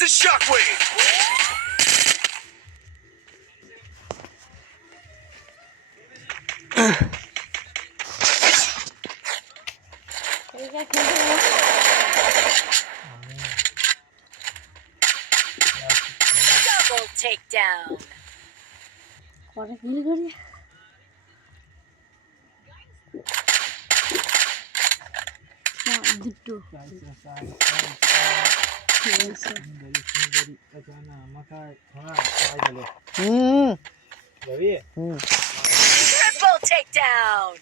It's a shockwave. Double takedown. কটা কিল করি দুটো Triple takedown.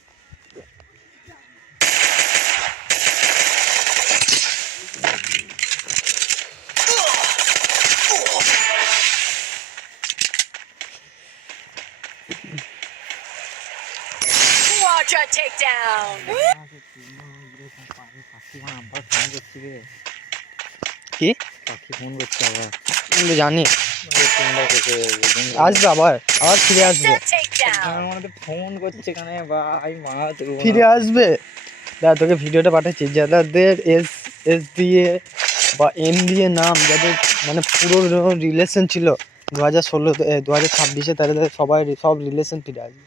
Quadra takedown. কি পাখি ফোন করছে আবার আমি জানি আজ আসবে আবার ফিরে আসবে Pizza takedown. ফোন করছে কানে ভাই মা ফিরে আসবে দাদা তোকে ভিডিওটা পাঠাচ্ছি যাদের এস দিয়ে বা এম দিয়ে নাম যাদের মানে পুরো রিলেশন ছিল 2016 2026 তাদের সবাই সব রিলেশন ফিরে আসবে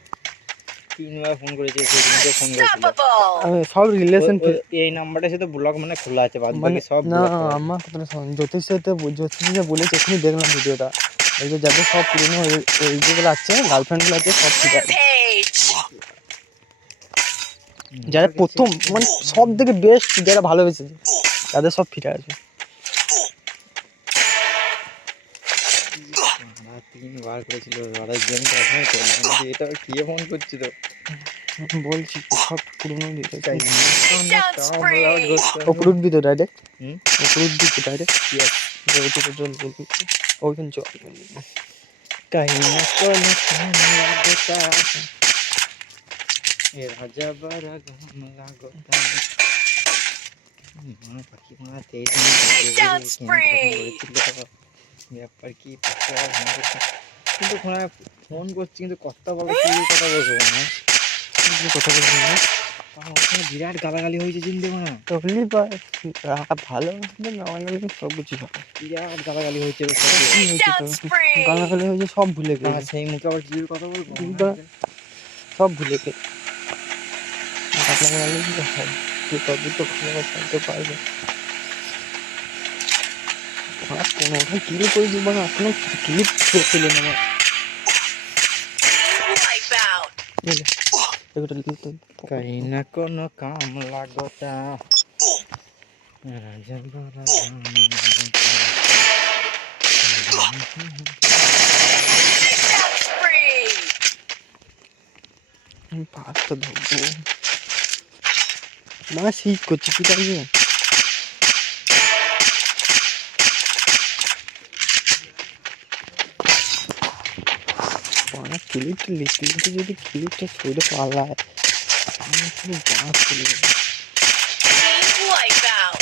তিনবার ফোন করেছে সেদিনকে ফোন করেছিল Unstoppable. সব রিলেশন এই নাম্বারটা সাথে ব্লগ মানে খোলা আছে বাদ মানে বাকি সব না block করা আছে। আমার কথাটা শোন জ্যোতিষে বলেছে এখনই দেখলাম ভিডিওটা এই যে যাদের সব পুরনো এই যেগুলো আছে গার্লফ্রেন্ডগুলো আছে সব ফিরে আসবে Rampage. যারা প্রথম মানে সব থেকে বেস্ট যারা ভালোবেসেছে তাদের সব ফিরে আসবে তিনবার করেছিল ওরা গেম প্রথমে চলছে না এটা কে ফোন করছিল বলছি তো, সব পুরনো দিতে চাই Down spree. ওপর উঠবি তো ডাইরেক্ট হুম? ওপর উঠবি তো ডাইরেক্ট ওইটুকু জল বলবি ওইখানে চল कहीं न कोई काम लगता ए राजा बड़ा घाम लागता মা পাখি মা তেজ Down spree. ব্যাপার কি পাখি ফোন করছে কিন্তু ফোন করছি কিন্তু কথা বলে কি কথা বলবো না কথা বলবি না ওখানে বিরাট গালাগালি হয়েছে চিনতে না তখনই ভালো গালাগালি সব কিছু হবে বিরাট গালাগালি হয়েছে কি হয়েছে Down তো spree. গালাগালি হয়েছে সব ভুলে না গেছি সেই মুখে আবার কি কথা বলবো সব ভুলে গেছি গালাগালি সব তুই তবে তো ভালো থাকতে পারবে আর কোনোটা ক্লিপ করে দিব না এখনো ক্লিপ ছিল না আমার Wipeout. এগুলো লিখতে कहीं न कोनो काम लागता राजा बड़ा घाम लागता Down spree. পাঁচটা ধরবো মা শীত করছে কি থাকবে ক্লিপটা যদি ক্লিপটা ছুঁড়ে পালায় আমি পুরো বাঁশ চলে যাবে Team wipeout.